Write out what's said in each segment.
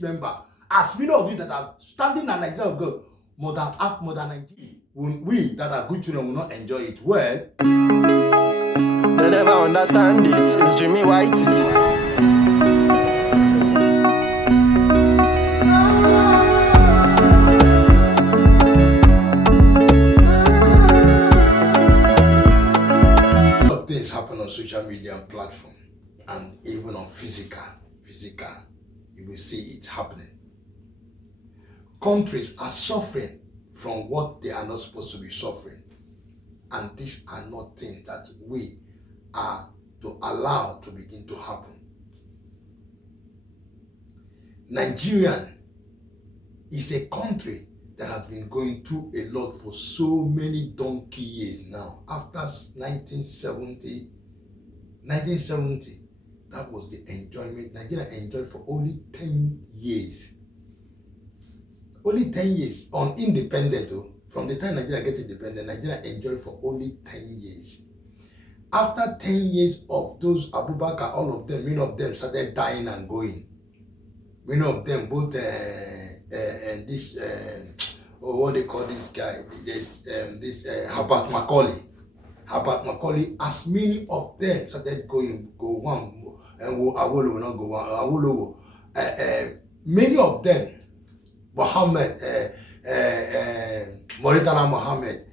this member, as many of you that are standing in Nigeria will go, more than 90, we that are good children will not enjoy it. Well, they never understand it. It's Jimmy Whitey. Things happen on social media and platform, and even on physical, you will see it happening. Countries are suffering from what they are not supposed to be suffering, and these are not things that we are to allow to begin to happen. Nigeria is a country that has been going through a lot for so many donkey years now. After 1970, that was the enjoyment. Nigeria enjoyed for only 10 years. Only 10 years on independent. From the time Nigeria gets independent, Nigeria enjoyed for only 10 years. After 10 years of those Abubakar, all of them, many of them started dying and going. Many of them, both and this what they call this guy, this Herbert Macaulay, as many of them started go one, and Awolowo not go one, Awolowo, many of them, Mohammed, Mauritana Mohammed,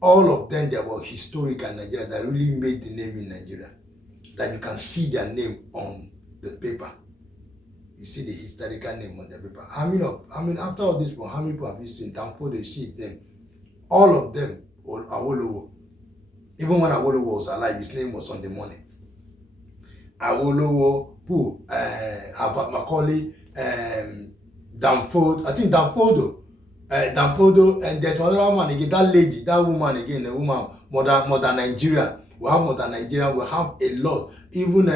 all of them, they were historical in Nigeria that really made the name in Nigeria, that you can see their name on the paper. You see the historical name on the paper. I mean, after all this, how many people have you seen? Dampo, you see them. All of them, Awolowo. Even when Awolowo was alive, his name was on the money. Awolowo, who? Albert Macaulay, Dampo, I think Dampodo, and there's another one again, that woman again, the woman, Modern Nigeria. We have Modern Nigeria, we have a lot. Even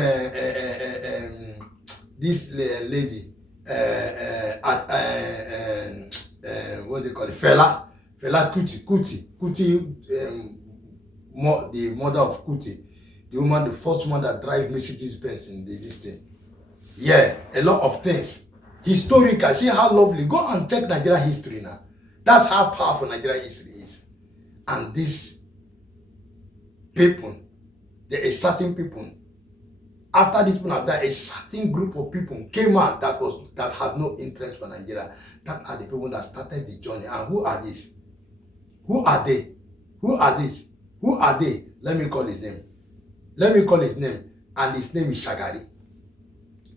this lady, what they call it, Fela Kuti, the mother of Kuti, the woman, the first woman that drives Mercedes-Benz in this thing. Yeah, a lot of things. Historical, see how lovely. Go and check Nigeria history now. That's how powerful Nigeria history is. And these people, there is certain people. After this people have died, a certain group of people came out that had no interest for Nigeria. That are the people that started the journey. And who are these? Who are they? Who are these? Who are they? Let me call his name. And his name is Shagari.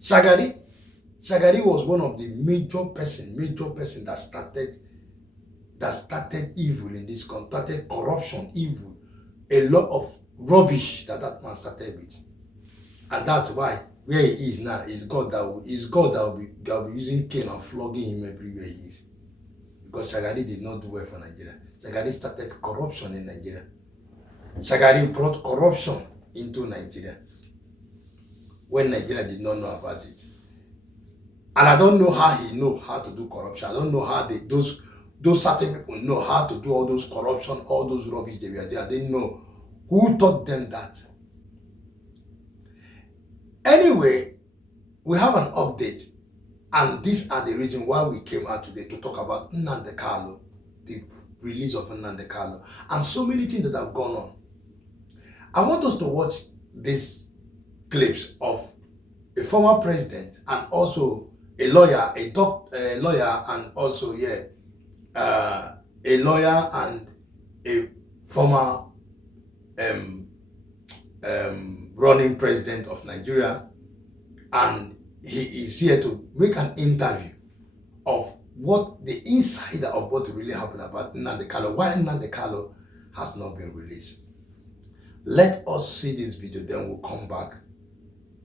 Shagari was one of the major person that started evil in this country, started corruption, evil, a lot of rubbish that man started with. And that's why where he is now is God that will be using cane and flogging him everywhere he is. Because Shagari did not do well for Nigeria. Shagari started corruption in Nigeria. Shagari brought corruption into Nigeria when Nigeria did not know about it. And I don't know how he know how to do corruption. I don't know how those certain people know how to do all those corruption, all those rubbish they were doing. I didn't know who taught them that. Anyway, we have an update, and these are the reasons why we came out today to talk about Nnamdi Kanu, the release of Nnamdi Kanu, and so many things that have gone on. I want us to watch these clips of a former president and also a lawyer, a lawyer, and also a lawyer and a former running president of Nigeria, and he is here to make an interview of what the insider of what really happened about Nnamdi Kanu, why Nnamdi Kanu has not been released. Let us see this video, then we'll come back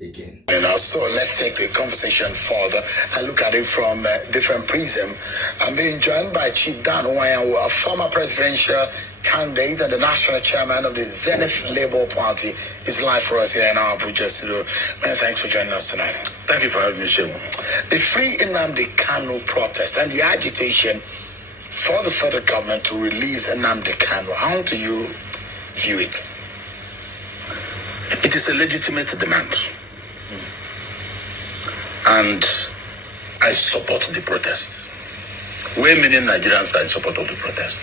again. So let's take the conversation further and look at it from a different prism. I'm being joined by Chief Dan Owayawu, a former presidential candidate and the national chairman of the Zenith Labour Party. Is live for us here in our Abuja studio. Many thanks for joining us tonight. Thank you for having me, Shehu. The Free Nnamdi Kanu protest and the agitation for the federal government to release Nnamdi Kanu, how do you view it? It is a legitimate demand. And I support the protest. Way many Nigerians are in support of the protest.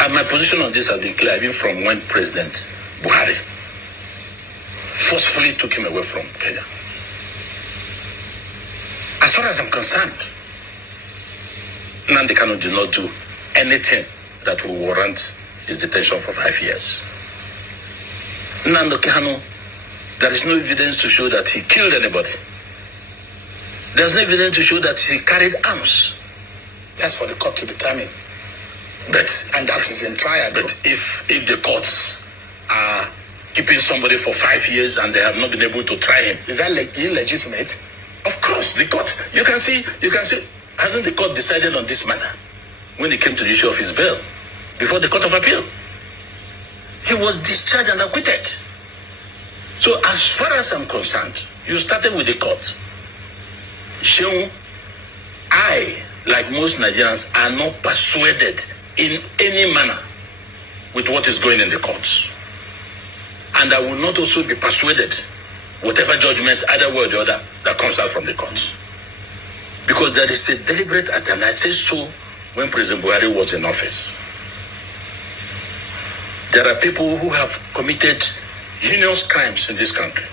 And my position on this has been clear even from when President Buhari forcefully took him away from Kenya. As far as I'm concerned, Nnamdi Kanu did not do anything that will warrant his detention for 5 years. Nnamdi Kanu, there is no evidence to show that he killed anybody. There's no evidence to show that he carried arms. That's for the court to determine. And that is in trial. But if the courts are keeping somebody for 5 years and they have not been able to try him, is that illegitimate? Of course, the court. You can see. Hasn't the court decided on this matter when it came to the issue of his bail before the Court of Appeal? He was discharged and acquitted. So as far as I'm concerned, you started with the court. Shehu, I, like most Nigerians, are not persuaded in any manner with what is going in the courts. And I will not also be persuaded whatever judgment, either way or the other, that comes out from the courts. Because there is a deliberate attempt, and I say so when President Buhari was in office. There are people who have committed heinous crimes in this country.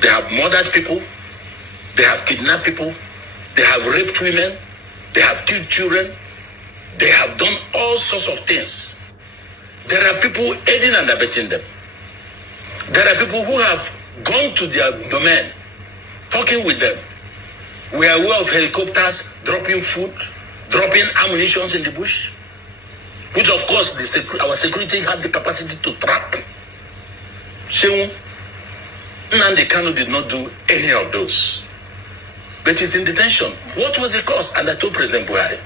They have murdered people, they have kidnapped people, they have raped women, they have killed children, they have done all sorts of things. There are people aiding and abetting them. There are people who have gone to their domain, talking with them. We are aware of helicopters dropping food, dropping ammunition in the bush, which of course our security had the capacity to trap. Shehu, Nnamdi Kanu did not do any of those. But he's in detention. What was the cause? And I told President Buhari,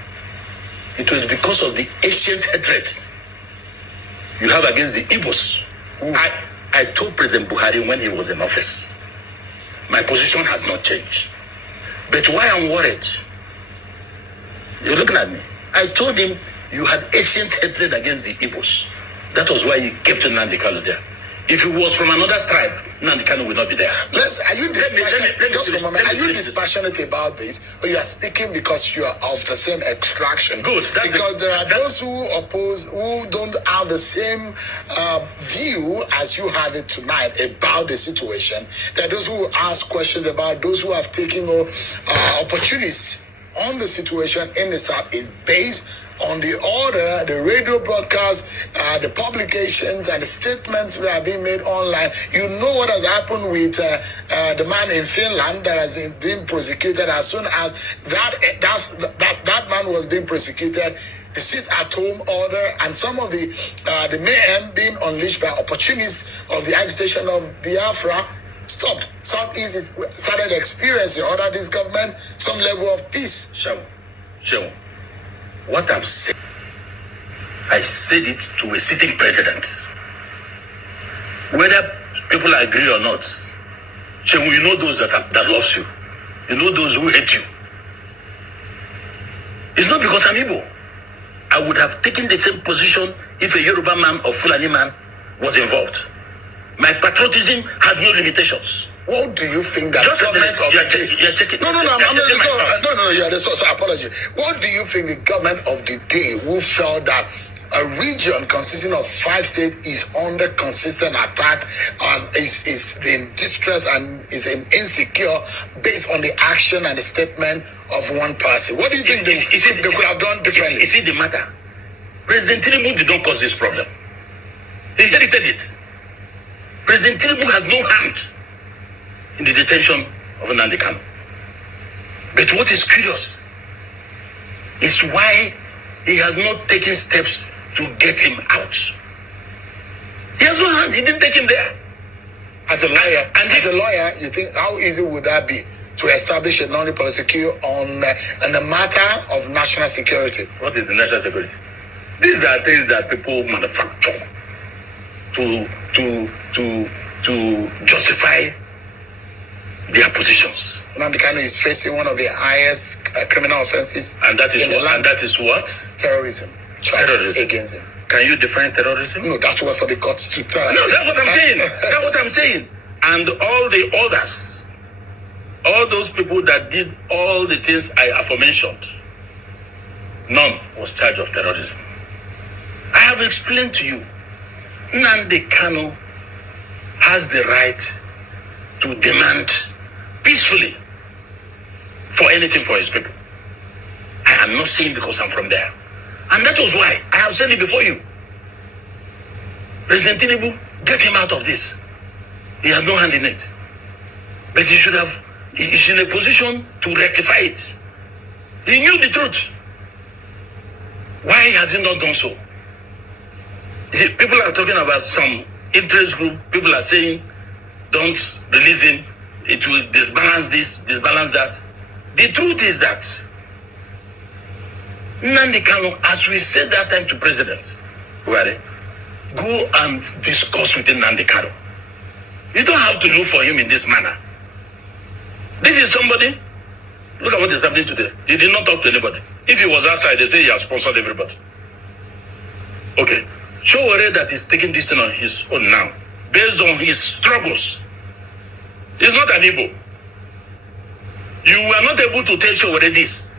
it was because of the ancient hatred you have against the Igbos. I told President Buhari when he was in office, my position had not changed. But why I'm worried, you're looking at me. I told him you had ancient hatred against the Igbos. That was why he kept Nnamdi Kanu there. If he was from another tribe, Nnamdi Kanu would not be there. Are you dispassionate about this, or you are speaking because you are of the same extraction? Good. Because there are those who oppose, who don't have the same view as you have it tonight about the situation. There are those who ask questions about those who have taken opportunists on the situation in the South is based on the order, the radio broadcasts, the publications, and the statements that are being made online. You know what has happened with the man in Finland that has been being prosecuted. As soon as that man was being prosecuted, the sit-at-home order and some of the mayhem being unleashed by opportunists of the agitation of Biafra stopped. Southeast started experiencing under this government some level of peace. Sure. What I'm saying, I said it to a sitting president. Whether people agree or not, you know those that loves you. You know those who hate you. It's not because I'm Igbo. I would have taken the same position if a Yoruba man or Fulani man was involved. My patriotism had no limitations. What do you think that government of the day? You're checking. No, you're the source. Apology. What do you think the government of the day who felt that a region consisting of 5 states is under consistent attack and is in distress and is insecure based on the action and the statement of one person? What do you think they could have done differently? Is it the matter? President Tinubu did not cause this problem. He inherited it. President Tinubu has no hand in the detention of Nnamdi Kanu. But what is curious is why he has not taken steps to get him out. He has no hand. He didn't take him there. As a lawyer, you think how easy would that be to establish a non-prosecute on a matter of national security? What is the national security? These are things that people manufacture to justify their positions. Nnamdi Kanu is facing one of the highest criminal offenses. And that is what? Terrorism. Charges against him. Can you define terrorism? No, that's what for the courts to tell. No, that's what I'm saying. That's what I'm saying. And all the others all those people that did all the things I aforementioned, none was charged of terrorism. I have explained to you, Nnamdi Kanu has the right to demand peacefully for anything for his people. I am not saying because I'm from there. And that was why I have said it before you. President Tinubu, get him out of this. He has no hand in it. But he should have, he's in a position to rectify it. He knew the truth. Why has he not done so? You see, people are talking about some interest group. People are saying, don't release him. It will disbalance this, disbalance that. The truth is that Nnamdi Kanu, as we said that time to President Buhari, go and discuss with Nnamdi Kanu. You don't have to look for him in this manner. This is somebody, look at what is happening today. He did not talk to anybody. If he was outside, they say he has sponsored everybody. Okay. Showore that is taking this thing on his own now, based on his struggles. He's not an Igbo. You were not able to tell Showore this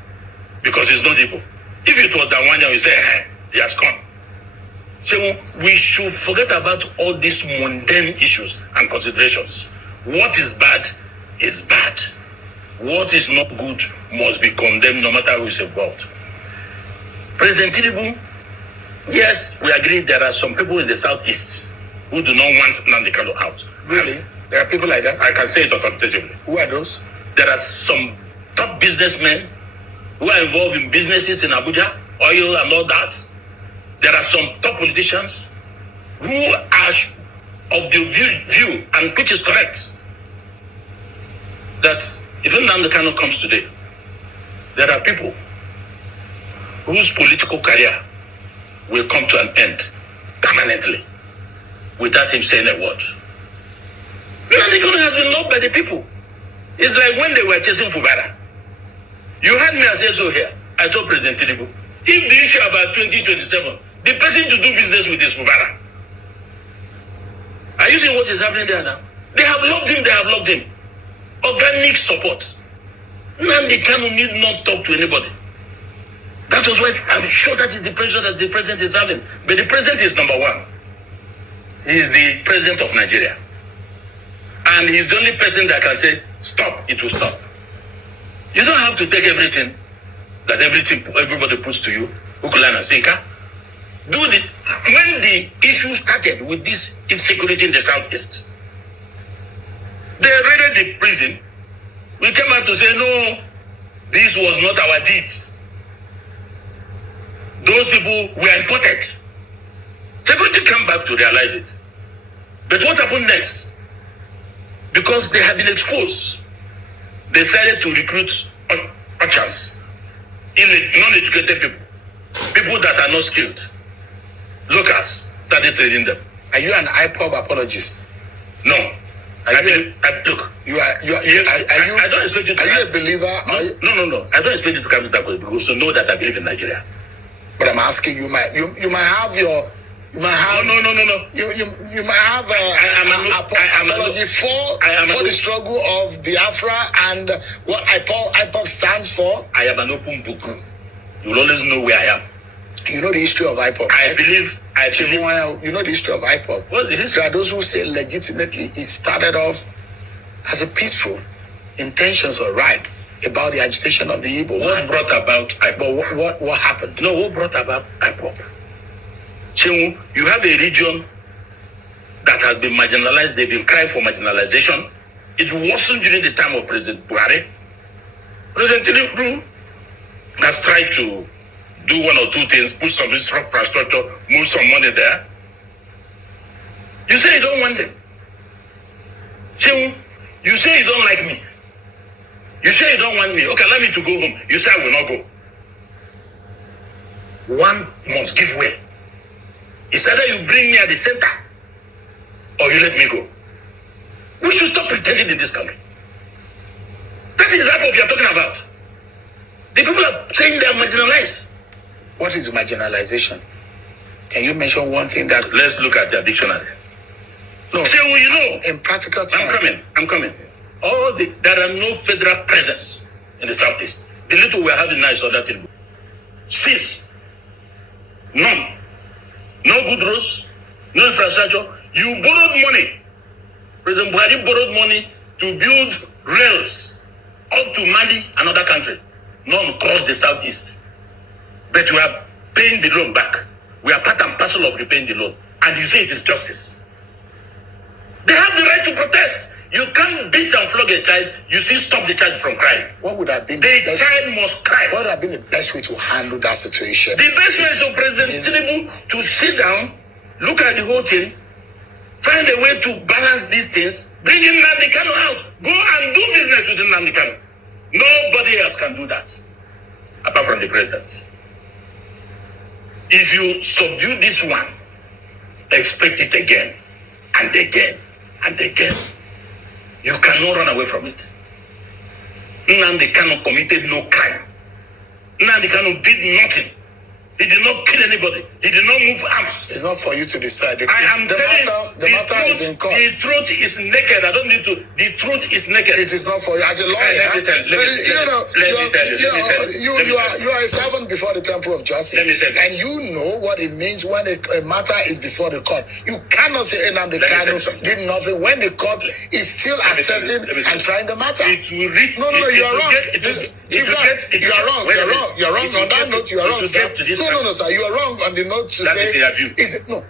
because he's not Igbo. If it was Dawanya, you say, hey, he has come. So we should forget about all these mundane issues and considerations. What is bad is bad. What is not good must be condemned no matter who is involved. President Tinubu, yes, we agree there are some people in the southeast who do not want Nnamdi Kanu out. Really? There are people like that? I can say it authoritatively. Who are those? There are some top businessmen who are involved in businesses in Abuja, oil and all that. There are some top politicians who are of the view, and which is correct, that if Nnamdi Kanu comes today, there are people whose political career will come to an end permanently without him saying a word. Nnamdi Kanu has been loved by the people. It's like when they were chasing Fubara. You heard me say so here. I told President Tinubu, if the issue about 2027, the person to do business with is Fubara. Are you seeing what is happening there now? They have loved him, they have loved him. Organic support. Nnamdi Kanu need not talk to anybody. That was why I'm sure that is the pressure that the president is having. But the president is number one. He is the president of Nigeria. And he's the only person that can say, stop, it will stop. You don't have to take everything that everybody puts to you, Ukulan and Sinka. When the issue started with this insecurity in the southeast, they raided the prison. We came out to say, no, this was not our deed. Those people were imported. Security came back to realize it. But what happened next? Because they have been exposed, they decided to recruit archers, non-educated people, people that are not skilled. Locals started trading them. Are you an IPOB apologist? No. Look, I don't expect you to. Are you a believer? No. I don't expect you to come to that point because you know that I believe in Nigeria. But I'm asking you, you might have your. You might have no. You might have an apology for the struggle of Biafra and what IPOB stands for. I am an open book. You will always know where I am. You know the history of IPOB. I believe. You know the history of IPOB. What's the history? There are those who say legitimately it started off as a peaceful intentions or right about the agitation of the Igbo. What brought about IPOB? But what happened? No, what brought about IPOB? Chenwu, you have a region that has been marginalized. They've been crying for marginalization. It wasn't during the time of President Buhari. President Tinubu has tried to do one or two things, put some infrastructure, move some money there. You say you don't want them. Chenwu, you say you don't like me. You say you don't want me. Okay, allow me to go home. You say I will not go. One must give way. It's either you bring me at the center or you let me go. We should stop pretending in this country. That is what we are talking about. The people are saying they are marginalized. What is marginalization? Can you mention one thing that... Let's look at the dictionary. No. Say, well, you know. In practical terms. I'm coming. there are no federal presence in the southeast. The little we are having now is other thing. 6, none. No good roads, no infrastructure. You borrowed money. President Buhari borrowed money to build rails up to Mali, another country. None crossed the southeast. But we are paying the loan back. We are part and parcel of repaying the loan. And you say it is justice. They have the right to protest. You can't beat and flog a child, you still stop the child from crying. What would have been the child must cry. What would have been the best way to handle that situation? The best way is for President Tinubu to sit down, look at the whole thing, find a way to balance these things, bring in Nnamdi Kanu out, go and do business with Nnamdi Kanu. Nobody else can do that, apart from the president. If you subdue this one, expect it again and again and again. You cannot run away from it. Nnamdi Kanu committed no crime. Nnamdi Kanu did nothing. He did not kill anybody. He did not move arms. It's not for you to decide. The matter is in court. The truth is naked. I don't need to. The truth is naked. It is not for you. As a lawyer, you are a servant before the temple of justice. And you know what it means when a matter is before the court. You cannot say Nnamdi Kanu did nothing when the court is still assessing and trying the matter. No, you are wrong. You are wrong. You're wrong. On that note, you are wrong, sir. No, sir. You are wrong on the note to say.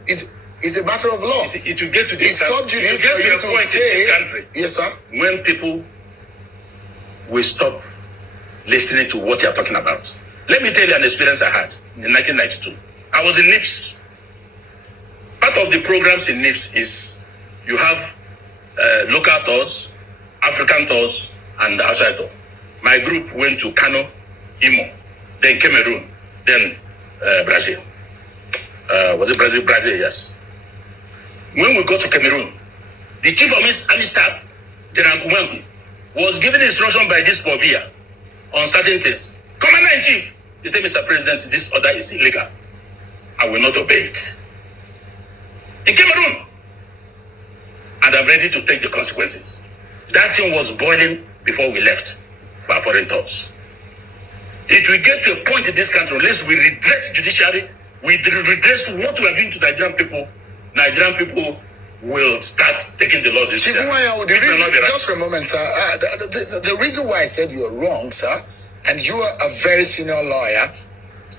It's a matter of law. It will get to this. It's subjudice for you to say. Yes, sir. When people will stop listening to what you are talking about. Let me tell you an experience I had in 1992. I was in NIPS. Part of the programs in NIPS is you have local tours, African tours, and outside tour. My group went to Kano, Imo, then Cameroon, then Brazil. Was it Brazil? Brazil, yes. When we got to Cameroon, the chief of army staff, General Kumangui, was given instruction by this Bobia on certain things. Commander-in-Chief, he said, Mr. President, this order is illegal. I will not obey it. In Cameroon, and I'm ready to take the consequences. That thing was boiling before we left for our foreign tours. It will get to a point in this country, unless we redress judiciary, we redress what we are doing to Nigerian people will start taking the laws into their hands. Just for a moment, sir. The reason why I said you're wrong, sir, and you are a very senior lawyer,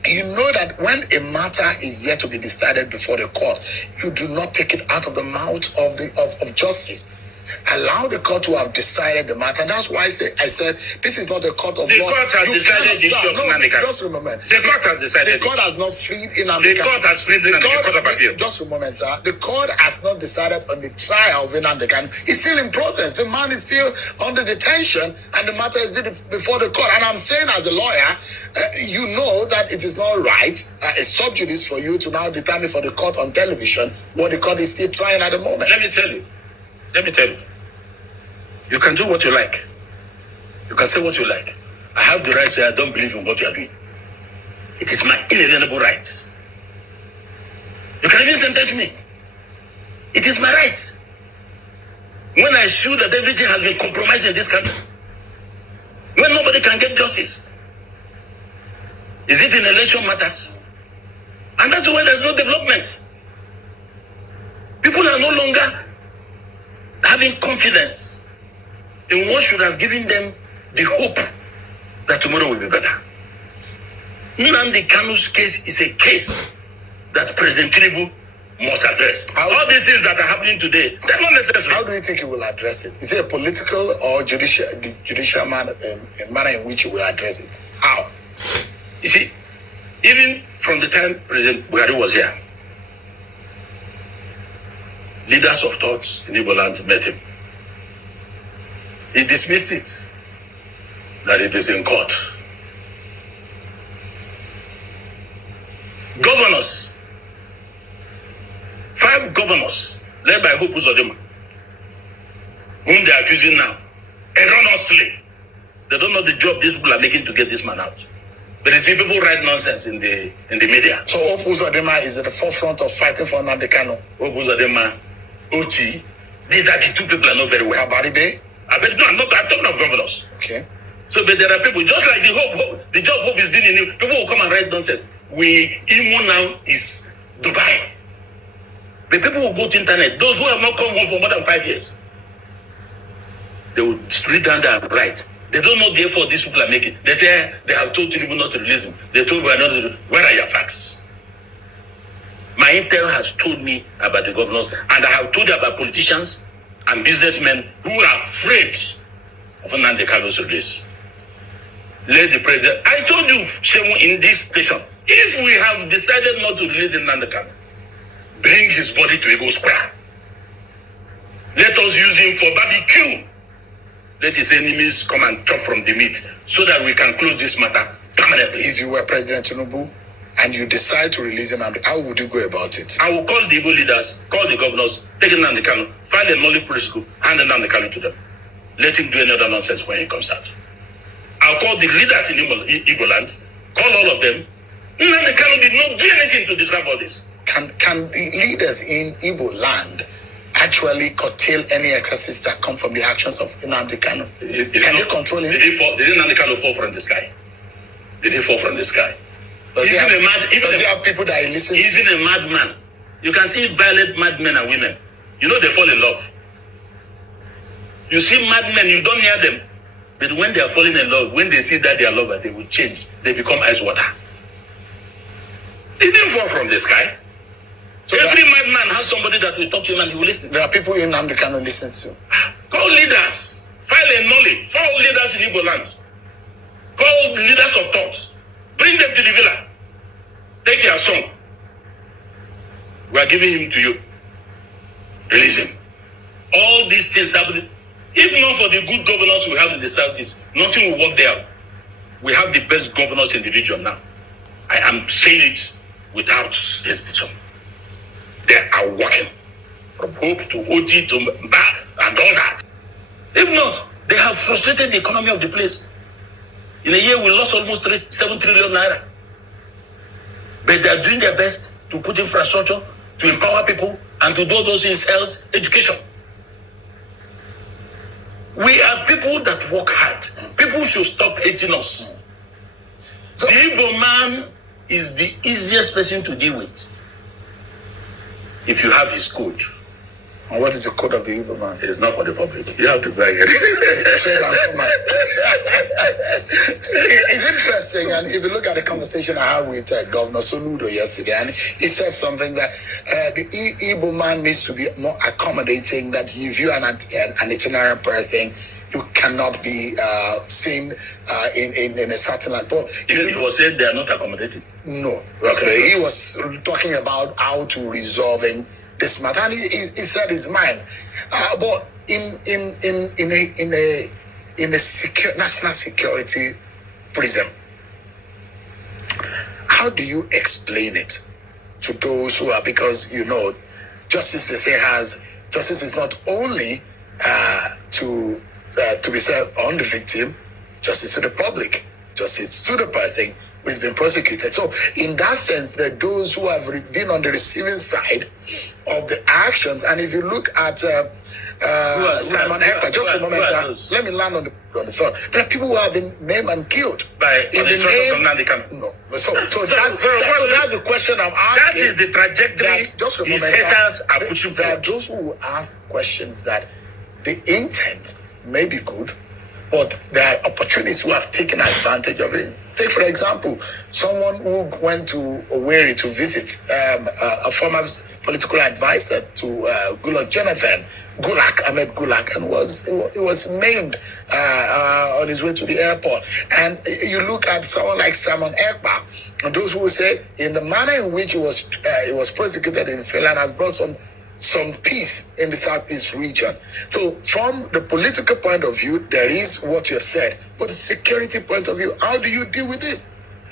you know that when a matter is yet to be decided before the court, you do not take it out of the mouth of justice. Allow the court to have decided the matter. And that's why I said this is not a court of law. The court has decided the issue of Nnamdi Kanu. Just a moment. The court has decided. The court has not freed Nnamdi Kanu. The court has freed Nnamdi Kanu. The court of appeal. Just a moment, sir. The court has not decided on the trial of Nnamdi Kanu. It's still in process. The man is still under detention, and the matter is before the court. And I'm saying, as a lawyer, you know that it is not right. It's subjudice for you to now determine for the court on television what the court is still trying at the moment. Let me tell you. You can do what you like. You can say what you like. I have the right to say I don't believe in what you are doing. It is my inalienable right. You can even sentence me. It is my right. When I show that everything has been compromised in this country, when nobody can get justice, is it in election matters? And that's why there's no development. People are no longer having confidence in what should have given them the hope that tomorrow will be better. Nnamdi Kanu's case is a case that President Tinubu must address. All these things that are happening today, they're not necessary. How do you think he will address it? Is it a political or judicial manner in which he will address it? How? You see, even from the time President Buhari was here, leaders of thought in Igbo land met him. He dismissed it, that it is in court. Governors, 5 governors, led by Hope Uzodinma, whom they are accusing now, erroneously. They don't know the job these people are making to get this man out. But you see people write nonsense in the media. So Hope Uzodinma is at the forefront of fighting for Nnamdi Kanu. Hope Uzodinma, Oti, these are the 2 people I know very well. Abaribe? No, I'm talking of governors. Okay. So, but there are people, just like the job Hope is doing in you, people will come and write nonsense. Imo now is Dubai. The people will go to internet, those who have not come home for more than 5 years, they will read down and write. They don't know the effort these people are making. They say they have told people not to release them. They told me not to. Where are your facts? My intel has told me about the governors, and I have told you about politicians and businessmen who are afraid of Nnamdi Kanu's release. Let the president. I told you, Shemu, in this station, if we have decided not to release Nnamdi Kanu, bring his body to Ego Square. Let us use him for barbecue. Let his enemies come and chop from the meat so that we can close this matter permanently. If you were President Tinubu and you decide to release him, how would you go about it? I will call the Igbo leaders, call the governors, take Nnamdi Kanu, find a knowledge political, hand Nnamdi Kanu to them. Let him do any other nonsense when he comes out. I'll call the leaders in Igbo land, call all of them. Nnamdi Kanu did not do anything to deserve all this. Can the leaders in Igbo land actually curtail any excesses that come from the actions of Nnamdi Kanu? Can you control him? Did Nnamdi Kanu fall from the sky? Did he fall from the sky? Does he have people that he listens to? Even a madman. You can see violent madmen and women. You know they fall in love. You see madmen, you don't hear them. But when they are falling in love, when they see that they are lovers, they will change. They become ice water. He didn't fall from the sky. So every madman has somebody that will talk to him and he will listen. There are people in Nnamdi Kanu listens to. Call leaders. File a knowledge. Call leaders in Igbo land. Call leaders of thought. Bring them to the villa. Take your son. We are giving him to you. Release him. All these things happening. If not for the good governors we have in the southeast, nothing will work there. We have the best governors in the region now. I am saying it without hesitation. They are working from Hope to OT to Mba and all that. If not, they have frustrated the economy of the place. In a year, we lost almost 7 trillion naira. But they are doing their best to put infrastructure, to empower people, and to do those things, health, education. We are people that work hard. People should stop hating us. So, the Igbo man is the easiest person to deal with if you have his code. And what is the code of the Igbo man? It is not for the public. You have to buy it. It's interesting, and if you look at the conversation I had with Governor Soludo yesterday, and he said something that the Igbo man needs to be more accommodating, that if you are an itinerant person, you cannot be seen in a certain land. But he was saying they are not accommodating. No. Okay. He was talking about how to resolving this matter, and he said his mind. But in a national security prism, how do you explain it to those who are, because you know, justice, they say, justice is not only to be served on the victim, justice to the public, justice to the person who has been prosecuted. So in that sense, there are those who have been on the receiving side of the actions. And if you look at Simon Ekpa, just a moment, sir, let me land on the thought. There are people who have been maimed and killed. In the name, no. So that's the question I'm asking. That is the trajectory. That, just a moment, haters are pushing there are those who ask questions that the intent may be good, but there are opportunists who have taken advantage of it. Take, for example, someone who went to Owerri to visit a former political advisor to Ahmed Gulak, and was maimed on his way to the airport. And you look at someone like Simon Ekpa, and those who say in the manner in which he was prosecuted in Finland has brought some peace in the Southeast region. So from the political point of view, there is what you said, but the security point of view, how do you deal with it?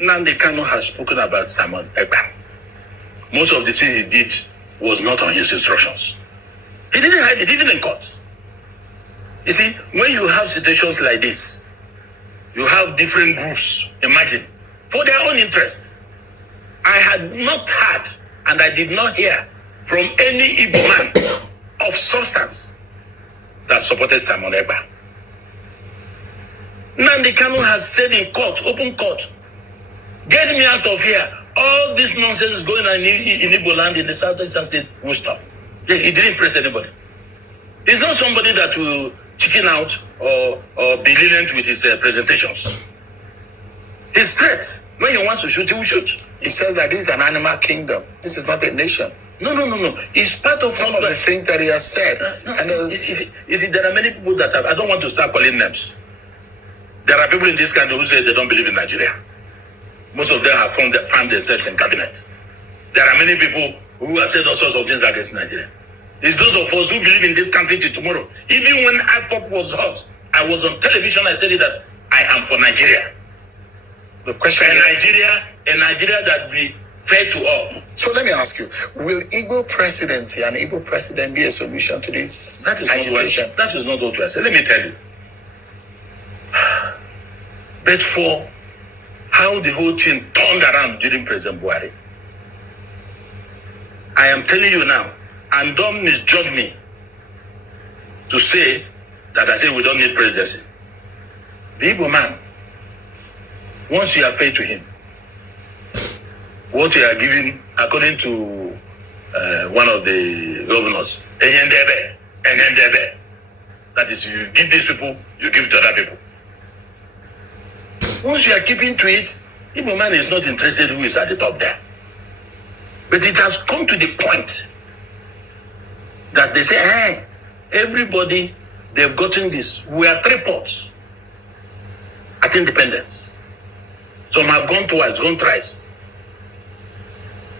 Nnamdi Kanu has spoken about Simon Ekpa. Most of the things he did was not on his instructions. He didn't hide it, even in court. You see, when you have situations like this, you have different groups, imagine, for their own interest. I had not heard, and I did not hear from any Igbo man of substance that supported Simon Ekpa. Nnamdi Kanu has said in court, open court, get me out of here. All this nonsense is going on in Igbo land, in the southeastern state, will stop. He didn't press anybody. He's not somebody that will chicken out or be lenient with his presentations. He's straight. When he wants to shoot, he will shoot. He says that this is an animal kingdom. This is not a nation. No. It's part of some of the things that he has said. You see, there are many people that I don't want to start calling names. There are people in this country who say they don't believe in Nigeria. Most of them have found themselves in cabinet. There are many people who have said all sorts of things against Nigeria. It's those of us who believe in this country till tomorrow. Even when IPOP was hot, I was on television, I said it that I am for Nigeria. The question a Nigeria that be fair to all. So let me ask you, will Igbo presidency and Igbo president be a solution to this agitation? That is not what we are saying. Let me tell you. But for how the whole thing turned around during President Buhari, I am telling you now, and don't misjudge me to say that I say we don't need presidency. The Igbo man, once you are fair to him, what you are giving, according to one of the governors, that is, you give these people, you give to other people. Once you are keeping to it, Igbo man is not interested who is at the top there. But it has come to the point that they say, hey, everybody, they've gotten this. We are 3 ports at independence. Some have gone twice, gone thrice.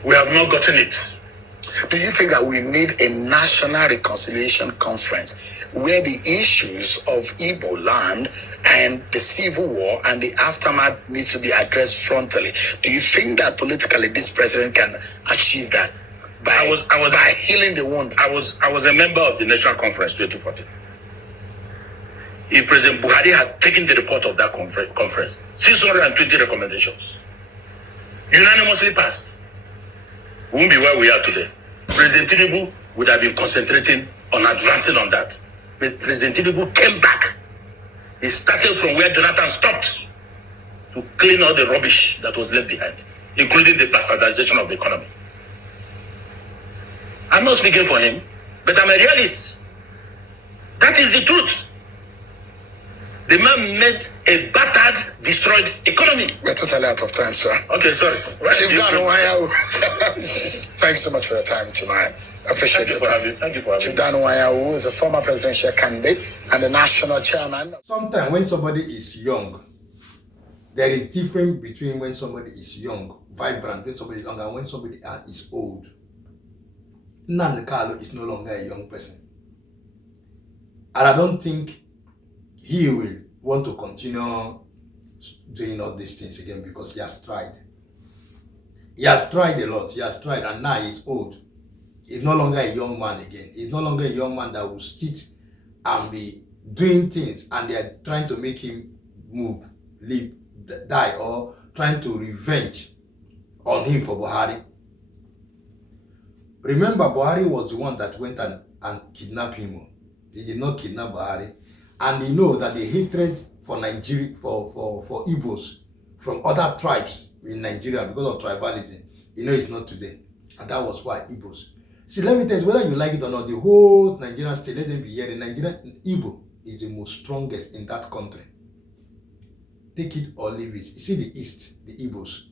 We have not gotten it. Do you think that we need a national reconciliation conference where the issues of Igbo land and the civil war and the aftermath needs to be addressed frontally? Do you think that politically this president can achieve that by healing the wound? I was a member of the National Conference 2014. If President Buhari had taken the report of that conference, 620 recommendations, unanimously passed, we wouldn't be where we are today. President Tinubu would have been concentrating on advancing on that. But President Tinubu came back. He started from where Jonathan stopped to clean all the rubbish that was left behind, including the bastardization of the economy. I'm not speaking for him, but I'm a realist. That is the truth. The man made a battered, destroyed economy. We're totally out of time, sir. Okay, sorry. Thanks so much for your time tonight. I appreciate your time. Thank you for having me. Chidano Waya, who is a former presidential candidate and the national chairman. Sometimes when somebody is young, there is difference between when somebody is young, vibrant, when somebody is young, and when somebody is old. Nnamdi Kanu is no longer a young person. And I don't think he will want to continue doing all these things again because he has tried. He has tried a lot. He has tried, and now he's old. He's no longer a young man again. He's no longer a young man that will sit and be doing things, and they are trying to make him move, live, die, or trying to revenge on him for Buhari. Remember, Buhari was the one that went and kidnapped him. He did not kidnap Buhari. And he knows that the hatred for Nigeria, for Igbos from other tribes in Nigeria because of tribalism, it's not today. And that was why Igbos. See, let me tell you, whether you like it or not, the whole Nigerian state, let them be here. The Nigerian Igbo is the most strongest in that country. Take it or leave it. You see the East, the Igbos,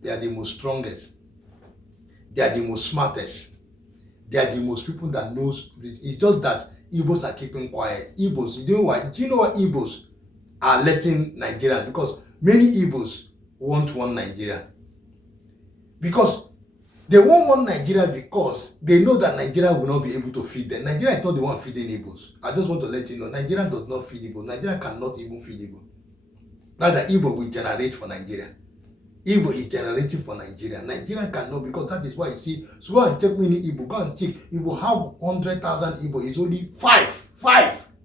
they are the most strongest. They are the most smartest. They are the most people that knows. It's just that Igbos are keeping quiet. Igbos, do you know why Igbos are letting Nigerians? Because many Igbos want one Nigeria. Because they want one Nigeria because they know that Nigeria will not be able to feed them. Nigeria is not the one feeding Igbos. I just want to let you know, Nigeria does not feed Igbo. Nigeria cannot even feed Igbo. Rather, Igbo will generate for Nigeria. Igbo is generating for Nigeria. Nigeria cannot, because that is why you see, so go and check many Igbo, go and check. If you have 100,000 Igbo, it's only five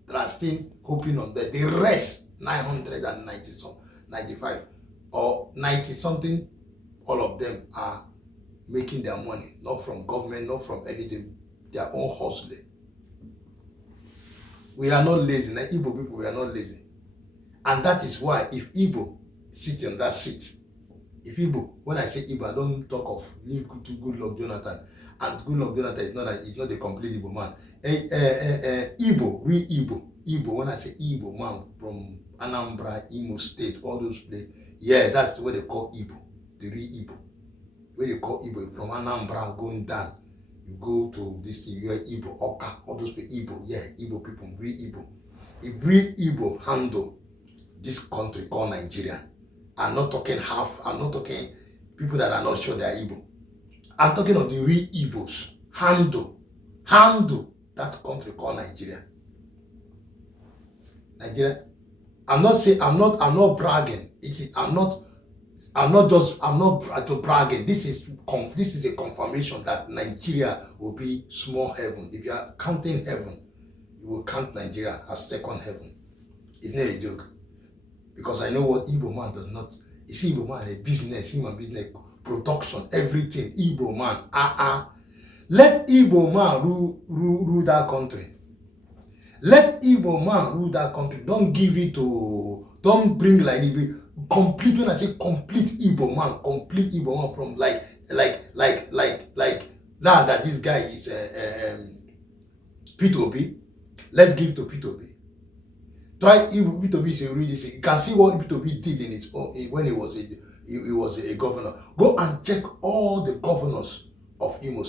that are still hoping on that. The rest, 995 or 90 something, all of them are making their money, not from government, not from anything, their own hustling. We are not lazy. Igbo people, we are not lazy. And that is why if Igbo sit in that seat, if Igbo, when I say Igbo, I don't talk of leave to Goodluck Jonathan. And Goodluck Jonathan is not a complete Igbo man. Igbo, real Igbo, when I say Igbo man from Anambra, Imo State, all those places, yeah, that's what they call Igbo, the real Igbo. Where they call Igbo, from Anambra going down, you go to this thing, you're Igbo, Oka, all those people, Igbo, yeah, Igbo people, real Igbo. If real Igbo handle this country called Nigeria, I'm not talking people that are not sure they are Igbo. I'm talking of the real Igbos. Handle that country called Nigeria. Nigeria. I'm not bragging. I'm not bragging. This is a confirmation that Nigeria will be small heaven. If you are counting heaven, you will count Nigeria as second heaven. It's not a joke. Because I know what Igbo man does not. You see, Igbo man, a business, human business, production, everything. Igbo man, Let Igbo man rule that country. Let Igbo man rule that country. Don't give it to, don't bring like the complete, when I say complete Igbo man from like that this guy is P2B. Let's give to P2B. Try P2B is a really, you can see what P2B did in its own, when he was a governor. Go and check all the governors of Igbo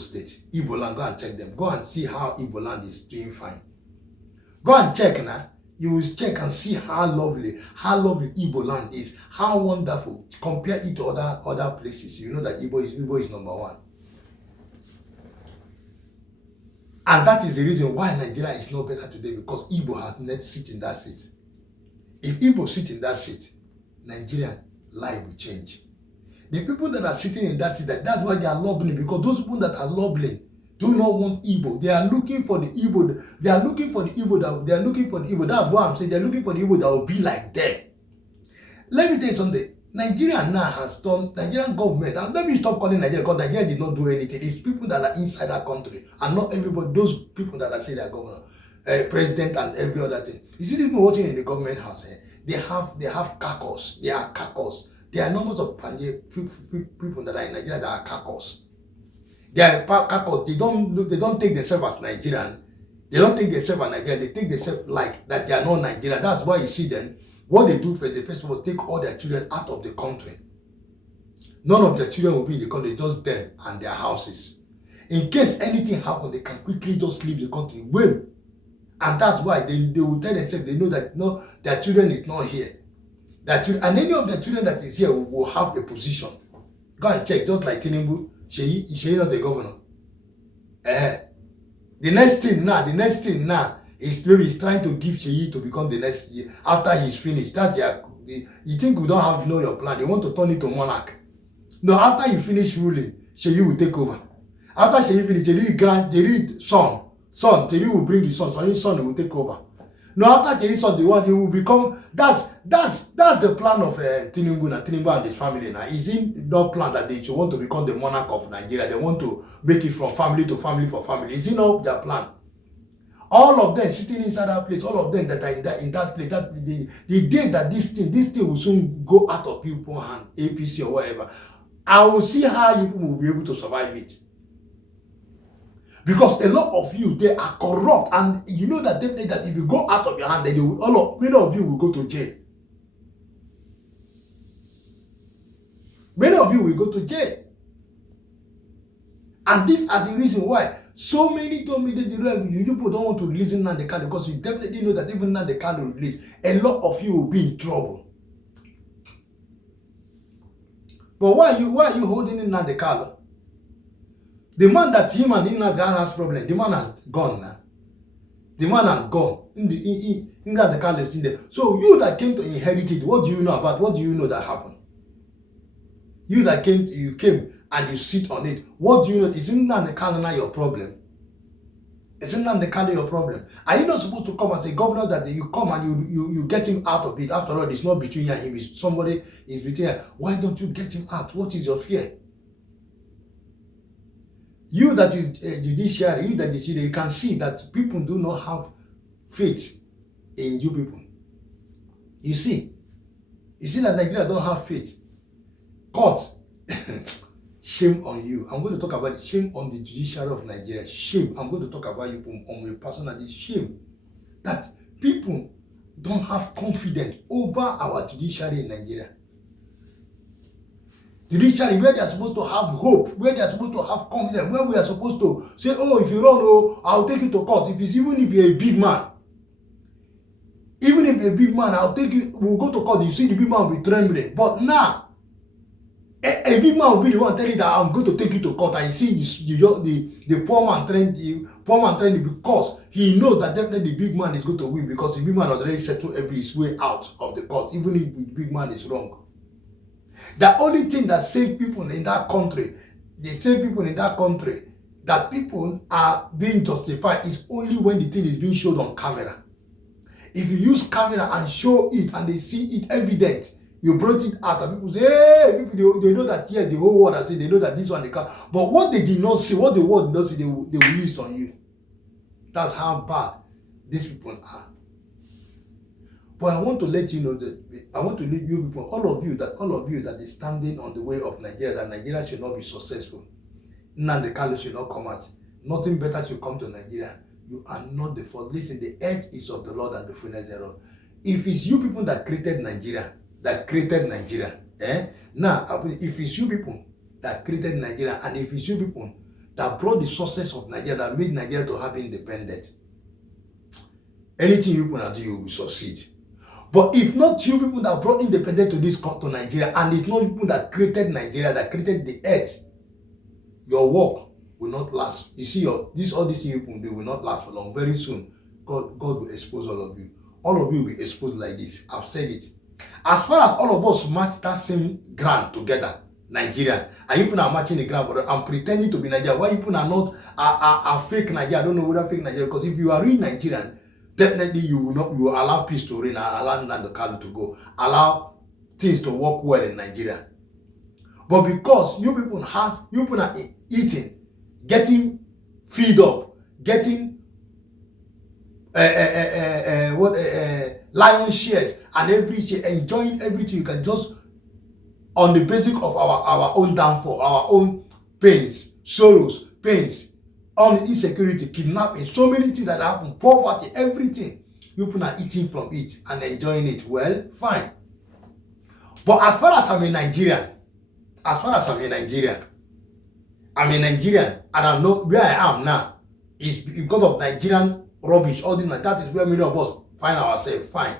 State, Igbo land. Go and check them. Go and see how Igbo land is doing fine. Go and check now. You will check and see how lovely Igbo land is. How wonderful. Compare it to other places. You know that Igbo is number one. And that is the reason why Nigeria is no better today, because Igbo has not sit in that seat. If Igbo sit in that seat, Nigerian life will change. The people that are sitting in that seat, that's why they are lobbying, because those people that are lobbying do not want Igbo. They are looking for the Igbo. They are looking for the Igbo. They are looking for the Igbo. That's why I'm saying they are looking for the Igbo that will be like them. Let me tell you something. Nigeria now has done, Nigerian government, and let me stop calling Nigeria, because Nigeria did not do anything. It's people that are inside that country, and not everybody, those people that are saying they are governor, president, and every other thing. You see, people working in the government house, they have caucus. They are caucus. There are numbers of people that are in Nigeria that are caucus. They are caucus. They don't take themselves as Nigerian. They don't take themselves as Nigerian. They take themselves like that they are not Nigerian. That's why you see them. What they do first, they first of all take all their children out of the country. None of their children will be in the country, just them and their houses. In case anything happens, they can quickly just leave the country. When? And that's why they will tell themselves, they know that no, their children is not here. And any of the children that is here will have a position. Go and check, just like Tinubu, Sheyi not the governor. The next thing now, he's trying to give Sheyi to become the next year after he's finished. You think we don't have to know your plan? They want to turn it to monarch. No, after he finish ruling, Sheyi will take over. After Sheyi finish, Sheyi son, Sheyi will bring his son, so his son will take over. No, after Sheyi's son, he will become. That's the plan of Tinubu and his family now. Is in no plan that they should want to become the monarch of Nigeria? They want to make it from family to family for family. Is it not their plan? All of them sitting inside that place, all of them that are in that place, that the day that this thing will soon go out of people's hand, APC or whatever, I will see how you will be able to survive it. Because a lot of you, they are corrupt, and you know that definitely that if you go out of your hand, then many of you will go to jail. Many of you will go to jail. And these are the reason why so many told me that you people don't want to release Nnamdi Kanu, because you definitely know that even Nnamdi Kanu release, a lot of you will be in trouble. But why are you holding Nnamdi Kanu? The man that him and Nnamdi has problem, the man has gone now. The man has gone. Nnamdi Kanu is in there. So you that came to inherit it, what do you know about? What do you know that happened? You that came and you sit on it. What do you know? Isn't Nnamdi Kanu now your problem? Isn't Nnamdi Kanu your problem? Are you not supposed to come as a governor that you come and you get him out of it? After all, it's not between you and him. It's somebody is between you. Why don't you get him out? What is your fear? You that is Judiciary, you that is you can see that people do not have faith in you people. You see that Nigeria don't have faith. Court, shame on you. I'm going to talk about it. Shame on the judiciary of Nigeria. Shame. I'm going to talk about you on my personal shame that people don't have confidence over our judiciary in Nigeria. Judiciary, where they are supposed to have hope, where they are supposed to have confidence, where we are supposed to say, oh, if you run, oh, I'll take you to court. Even if you're a big man. Even if you're a big man, I'll take you, we'll go to court. You see the big man will be trembling. But now, a big man will be the one telling you that I'm going to take you to court, and you see the poor man trending because he knows that definitely the big man is going to win, because the big man already settled his way out of the court, even if the big man is wrong. The only thing that saves people in that country, that people are being justified, is only when the thing is being showed on camera. If you use camera and show it and they see it evident, you brought it out and people say, hey, people, they know that, yes, the whole world has said, they know that this one they can't. But what they did not see, what the world did not see, they will use on you. That's how bad these people are. But I want to let you know that, I want to let you people, all of you that is standing on the way of Nigeria, that Nigeria should not be successful. Nnamdi Kanu should not come out. Nothing better should come to Nigeria. You are not the fault. Listen, the earth is of the Lord and the fullness thereof. If it's you people that created Nigeria, now, if it's you people that created Nigeria, and if it's you people that brought the success of Nigeria, that made Nigeria to have independence, anything you people are doing, you will succeed. But if not you people that brought independence to Nigeria, and it's not you people that created Nigeria, that created the earth, your work will not last. You see, all these people, they will not last for long. Very soon, God will expose all of you. All of you will be exposed like this. I've said it. As far as all of us match that same ground together, Nigeria, and you people are matching the ground, but I'm pretending to be Nigeria. Why you people are not a fake Nigeria? I don't know whether fake Nigeria, because if you are real Nigerian, definitely you will allow peace to reign, allow Nnamdi Kanu to go, allow things to work well in Nigeria. But because you people are eating, getting feed up, getting lion shares and every share, enjoying everything, you can just on the basis of our own downfall, our own pains, sorrows, on insecurity, kidnapping, so many things that happen, poverty, everything. You people are eating from it and enjoying it. Well, fine. But as far as I'm a Nigerian, and I know where I am now is because of Nigerian rubbish, all this, like that is where many of us find ourselves. Fine.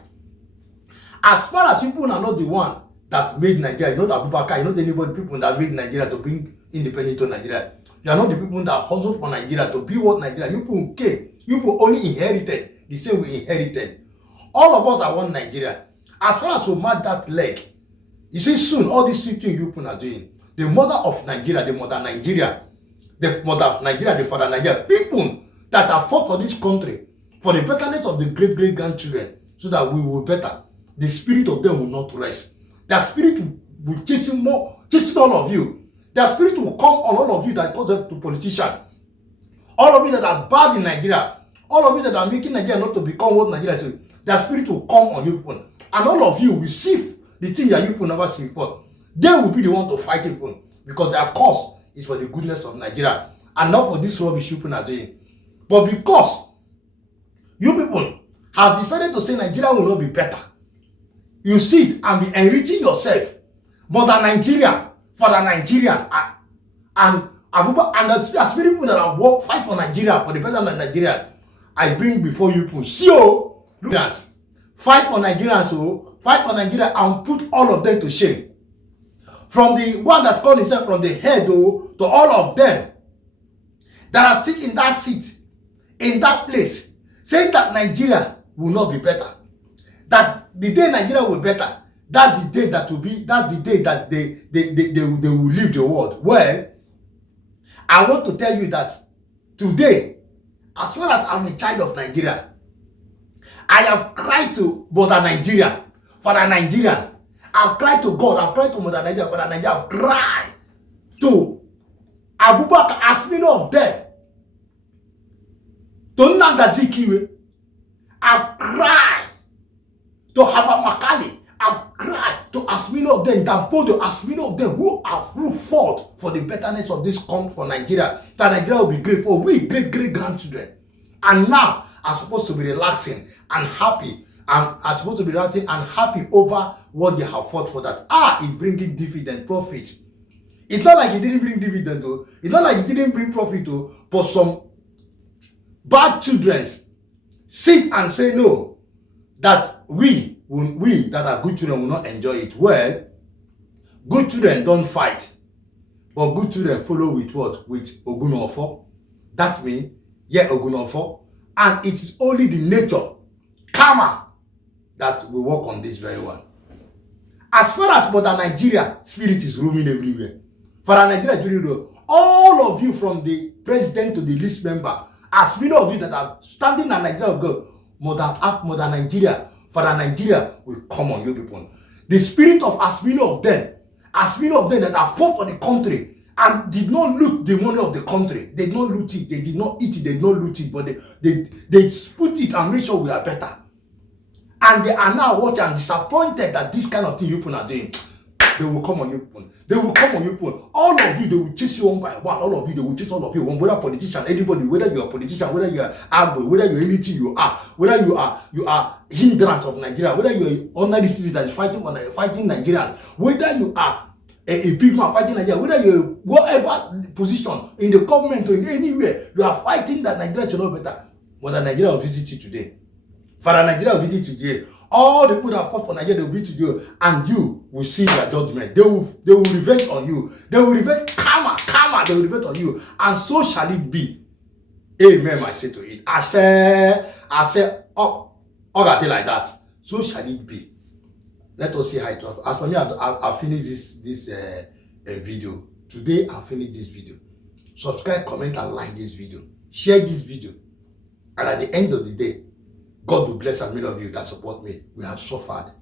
As far as people are not the one that made Nigeria, you're not Abubakar, you're not anybody, people that made Nigeria to bring independence to Nigeria. You are not the people that hustled for Nigeria to be what Nigeria. You people came, you people only inherited the same we inherited. All of us are one Nigeria. As far as we mark that leg, you see, soon all these things you people are doing. The mother of Nigeria, the father Nigeria, the father Nigeria, people that have fought for this country, for the betterment of the great-great-grandchildren, so that we will better. The spirit of them will not rest. Their spirit will chasing all of you. Their spirit will come on all of you that call them to politicians. All of you that are bad in Nigeria. All of you that are making Nigeria not to become what Nigeria is. Their spirit will come on you people. And all of you will see the thing that you people never see before. They will be the one to fight you people. Because their cause is for the goodness of Nigeria. And not for this rubbish you people are doing. But because you people have decided to say Nigeria will not be better, you sit and be enriching yourself. But the Nigerian, for the Nigerian, and the people that have worked, fight for Nigeria, for the betterment of Nigeria, I bring before you people. See, oh, look at us. Fight for Nigeria, so fight for Nigeria and put all of them to shame. From the one that called himself from the head, oh, to all of them that are sitting in that seat, in that place, saying that Nigeria will not be better. That the day Nigeria will be better, that's the day that will be, that's the day that they will leave the world. Well, I want to tell you that today, as far as I'm a child of Nigeria, I have cried to Mother Nigeria, Father Nigeria. I've cried to God, I've cried to Mother Nigeria, Father Nigeria. I've cried to Abubakar, as many of them, to Nnamdi Azikiwe. I've cried to Haba Makali, I've cried to as many of them, Dampodo, as many of them who fought for the betterness of this country for Nigeria, that Nigeria will be great for we great-grandchildren. And now I'm supposed to be relaxing and happy. I'm supposed to be relaxing and happy over what they have fought for that. It's bringing dividend profit. It's not like it didn't bring dividend though. It's not like it didn't bring profit though. But some bad children sit and say no, that we that are good children will not enjoy it. Well, good children don't fight, but good children follow with what? With Ogunofo. That means, yeah, Ogunofo. And it is only the nature, karma, that will work on this very one. As far as modern Nigeria, spirit is roaming everywhere. For Nigeria, all of you from the president to the list member, as many of you that are standing in Nigeria, go, modern Nigeria, for Nigeria will come on you people. The spirit of as many of them that are fought for the country and did not loot the money of the country. They did not loot it, they did not eat it, they did not loot it, but they put it and make sure we are better. And they are now watching and disappointed that this kind of thing you people are doing. They will come on you people. They will come on you people. All of you, they will chase you one by one. All of you, they will chase all of you. Whether politician, anybody, whether you're a politician, whether you're agro, whether you're anything you are, whether you are hindrance of Nigeria, whether you're an ordinary citizen that is fighting Nigerians, whether you are a big man fighting Nigeria, whether you're whatever position in the government or in anywhere, you are fighting that Nigeria should know better. But Nigeria will visit you today. Father Nigeria will visit you today. All the people that fought for Nigeria, they will be to you, and you will see their judgment. They will revenge on you. They will revenge karma, they will revenge on you. And so shall it be. Amen, I say to it. I say, got it like that. So shall it be. Let us say hi to us. As for me, I'll finish this video. Today, I'll finish this video. Subscribe, comment, and like this video. Share this video. And at the end of the day, God will bless as many of you that support me. We have suffered.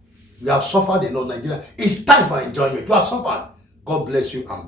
We have suffered enough, Nigeria. It's time for enjoyment. You have suffered. God bless you and